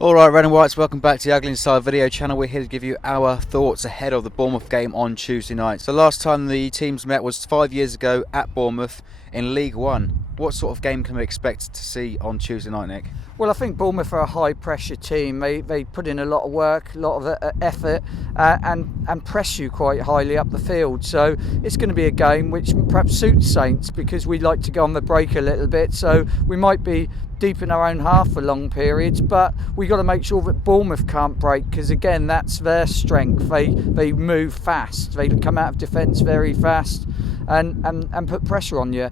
Alright, red and whites, welcome back to the Ugly Inside video channel. We're here to give you our thoughts ahead of the Bournemouth game on Tuesday night. So last time the teams met was 5 years ago at Bournemouth in League One. What sort of game can we expect to see on Tuesday night, Nick? Well, I think Bournemouth are a high pressure team. They put in a lot of work, a lot of effort and press you quite highly up the field. So it's going to be a game which perhaps suits Saints because we like to go on the break a little bit. So we might be deep in our own half for long periods, but we got to make sure that Bournemouth can't break, because again, that's their strength. They move fast, they come out of defence very fast and put pressure on you.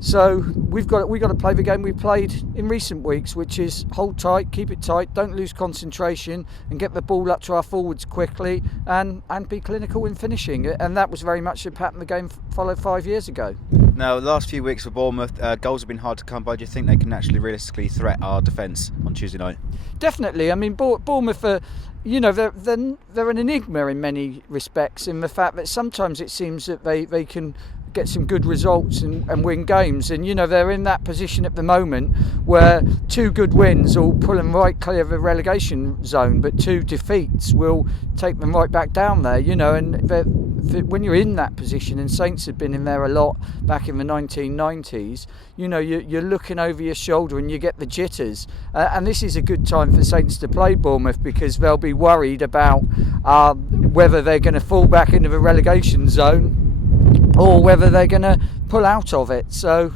So we've got to play the game we played in recent weeks, which is hold tight, keep it tight, don't lose concentration, and get the ball up to our forwards quickly and be clinical in finishing. And that was very much the pattern the game followed 5 years ago. Now, the last few weeks for Bournemouth, goals have been hard to come by. Do you think they can actually realistically threat our defence on Tuesday night? Definitely. I mean, Bournemouth are, they're an enigma in many respects, in the fact that sometimes it seems that they can get some good results and win games, and they're in that position at the moment where 2 good wins will pull them right clear of the relegation zone, but 2 defeats will take them right back down there, and when you're in that position, and Saints have been in there a lot back in the 1990s, you're looking over your shoulder and you get the jitters, and this is a good time for Saints to play Bournemouth, because they'll be worried about whether they're going to fall back into the relegation zone or whether they're going to pull out of it. So,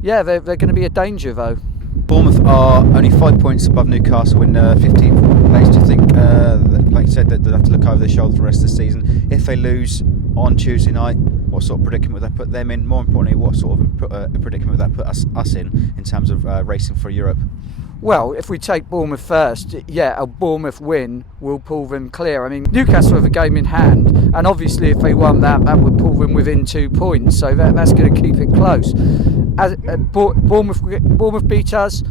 they're going to be a danger, though. Bournemouth are only 5 points above Newcastle in 15th place. Do you think, like you said, that they'll have to look over their shoulder for the rest of the season? If they lose on Tuesday night, what sort of predicament would that put them in? More importantly, what sort of predicament would that put us in terms of racing for Europe? Well, if we take Bournemouth first, a Bournemouth win will pull them clear. I mean, Newcastle have a game in hand, and obviously if they won that would pull them within 2 points, so that's going to keep it close. As Bournemouth beat us,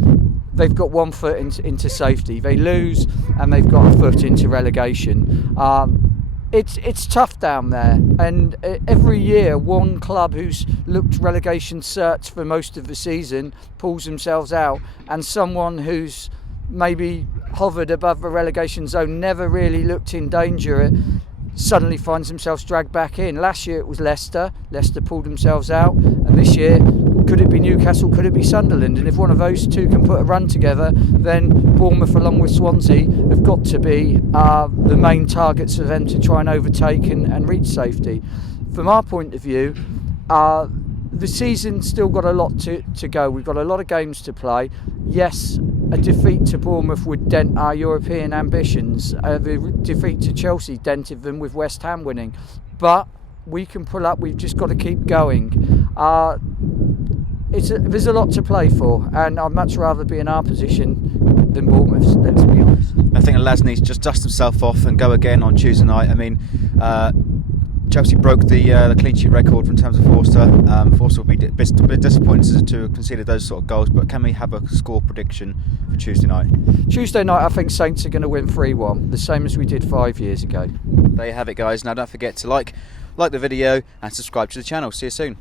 they've got 1 foot into safety. They lose, and they've got a foot into relegation. It's tough down there, and every year one club who's looked relegation certs for most of the season pulls themselves out, and someone who's maybe hovered above the relegation zone, never really looked in danger, suddenly finds themselves dragged back in. Last year it was Leicester pulled themselves out, and this year could it be Newcastle, could it be Sunderland? And if one of those 2 can put a run together, then Bournemouth along with Swansea have got to be the main targets for them to try and overtake and reach safety. From our point of view, the season's still got a lot to go. We've got a lot of games to play. Yes, a defeat to Bournemouth would dent our European ambitions. The defeat to Chelsea dented them with West Ham winning. But we can pull up, we've just got to keep going. There's a lot to play for, and I'd much rather be in our position than Bournemouth's, let's be honest. I think the lads need to just dust himself off and go again on Tuesday night. I mean, Chelsea broke the clean sheet record in terms of Forster. Forster will be disappointed to have conceded those sort of goals, but can we have a score prediction for Tuesday night? Tuesday night, I think Saints are going to win 3-1, the same as we did 5 years ago. There you have it, guys. Now don't forget to like the video and subscribe to the channel. See you soon.